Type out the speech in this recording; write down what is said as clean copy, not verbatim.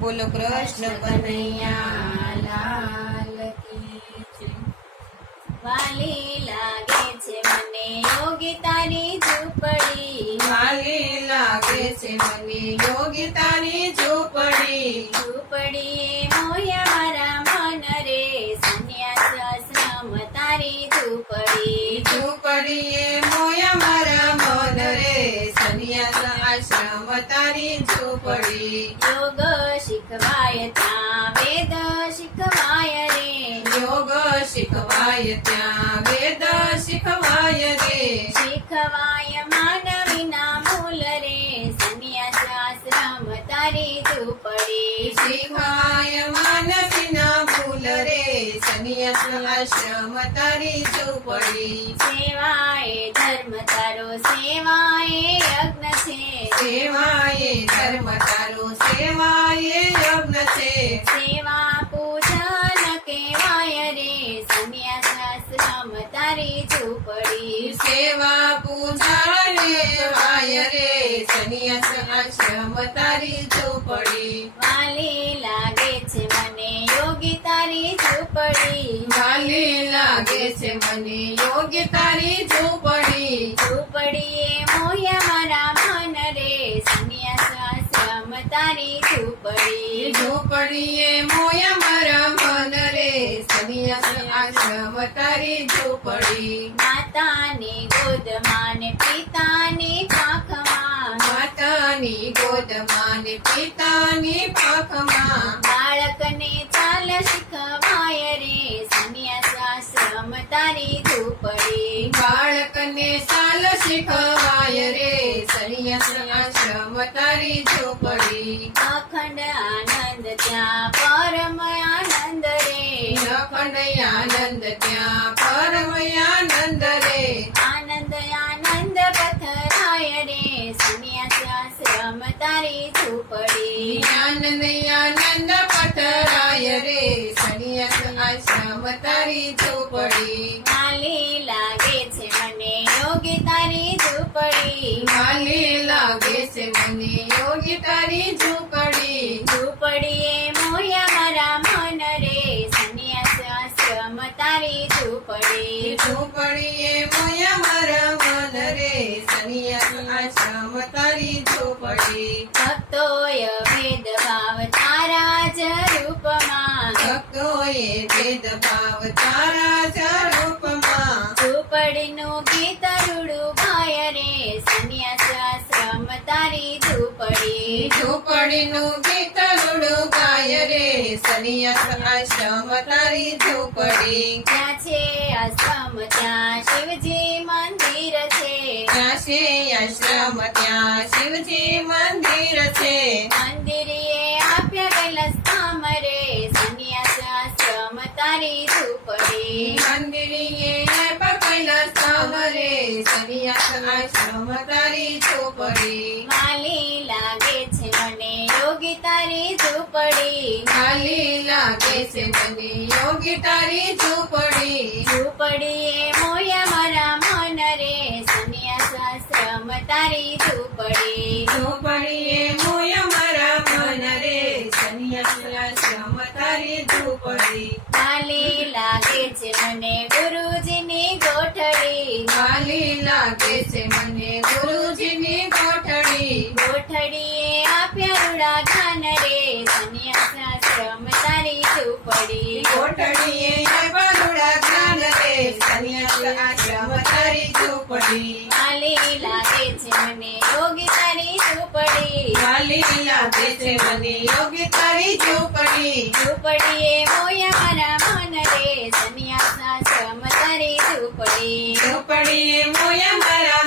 બોલો કૃષ્ણ કનૈયા લાલ કી જય। વાલી લાગે છે મને યોગી તારી ઝૂંપડી, વાલી લાગે છે મને યોગી તારી ઝૂંપડી, ઝૂંપડીએ મોયા મારા મન રે, સંન્યાસ આશ્રમ તારી ઝૂંપડી, ઝૂંપડીએ મોયા મારા મન રે, સંન્યાસ આશ્રમ તારી ઝૂંપડી, યોગ શીખવાય ત્યાં વેદ શીખવાય રે, યોગ શીખવાય ત્યાં વેદ શીખવાય રે, શીખવાય માનવીના મૂલ રે, સંન્યાસ આશ્રમ તારી ઝૂંપડી, શીખવાય માનવીના ભૂલ રે, સંન્યાસ આશ્રમ તારી ઝૂંપડી, સેવાએ ધર્મ તારો સેવાએ યજ્ઞ છે, સેવાએ ધર્મ તારો સેવાએ યજ્ઞ છે, સેવા પૂજન કેવાય રે, સંન્યાસ આશ્રમ તારી ઝૂંપડી, સેવા પૂજા વાય રે, સંન્યાસ આશ્રમ તારી ઝૂંપડી, વાલી લાગે છે મને યોગી તારી ઝૂંપડી, વાલી લાગે છે મને યોગ્ય તારી ઝૂંપડી, ઝૂંપડીએ મોયા મારા મન રે, સંન્યાસ આશ્રમ તારી ઝૂંપડી, ઝૂંપડીએ મોયા મારા મન રે, સંન્યાસ આશ્રમ તારી ઝૂંપડી, માતાની ગોદમાં ને પિતાની પાંખમાં, માતાની ગોદમાં ને પિતાની પાંખમાં, બાળકને ચાલ શીખવાય રે, સંન્યાસ આશ્રમ તારી ઝૂંપડી, બાળકને ચાલ શીખવાય રે, સંન્યાસ આશ્રમ તારી ઝૂંપડી, અખંડ આનંદ ત્યાં પરમ આનંદ રે, અખંડ આનંદ ત્યાં પરમ આનંદ રે, આનંદ આનંદ પથરાય રે, સંન્યાસ આશ્રમ તારી ઝૂંપડી, આનંદ આનંદ પથરાય રે, સંન્યાસ આશ્રમ તારી ઝૂંપડી, વાલી લાગે છે મને યોગી તારી ઝૂંપડી, વાલી લાગે છે મને યોગી તારી ઝૂંપડી, ઝૂંપડીએ મોયા મારા મન રે, સંન્યાસ આશ્રમ તારી ઝૂંપડી, ઝૂંપડીએ મોયા મારા મન રે, સંન્યાસ આશ્રમ તારી ઝૂંપડી, ભક્તોય ભેદભાવ તારા જ રૂપમાં, ભક્તોએ ભેદભાવ તારા જ રૂપમાં, ઝૂંપડીનું ગીત રૂડું ગાય રે, સંન્યાસ આશ્રમ તારી ઝૂંપડી, ઝૂંપડીનું ગીત રૂડું ગાય રે, સંન્યાસ આશ્રમ તારી ઝૂંપડી, ત્યાં છે આશ્રમ ત્યાં શિવજી મંદિર છે, ત્યાં છે આશ્રમ ત્યાં શિવજી મંદિર છે, મંદિરે આપ્યા કૈલાસ ધામ રે, સંન્યાસ આશ્રમ તારી ઝૂંપડી, મંદિરીએ કૈલાસ ધામ રે, સંન્યાસ આશ્રમ તારી ઝૂંપડી, વાલી લાગે છે મને યોગી તારી ઝૂંપડી, ખાલી લાગે છે મને યોગી તારી ઝૂંપડી, ઝૂંપડીએ મોયા મારા મન રે, સંન્યાસ આશ્રમ તારી ઝૂંપડી, ઝૂંપડીએ મોયા મારા મન રે, સંન્યાસ આશ્રમ તારી ઝૂંપડી, વાલી લાગે છે મને ગુરુજીની ગોઠડી, ખાલી લાગે છે મને ગુરુજીની ગોઠડી, ગોઠડીએ આપ્યા રૂડા જ્ઞાન રે, સંન્યાસ આશ્રમ તારી ઝૂંપડી, ગોઠડીએ બરુડા જ્ઞાન રે, સંન્યાસ આશ્રમ તારી ઝૂંપડી, વાલી લાગે છે મને યોગી તારી ઝૂંપડી, ખાલી લાગે છે મને યોગી તારી ઝૂંપડી, ઝૂંપડીએ મોયા મારા મન રે, સંન્યાસ આશ્રમ તારી ઝૂંપડી, ઝૂંપડીએ મોયા મારા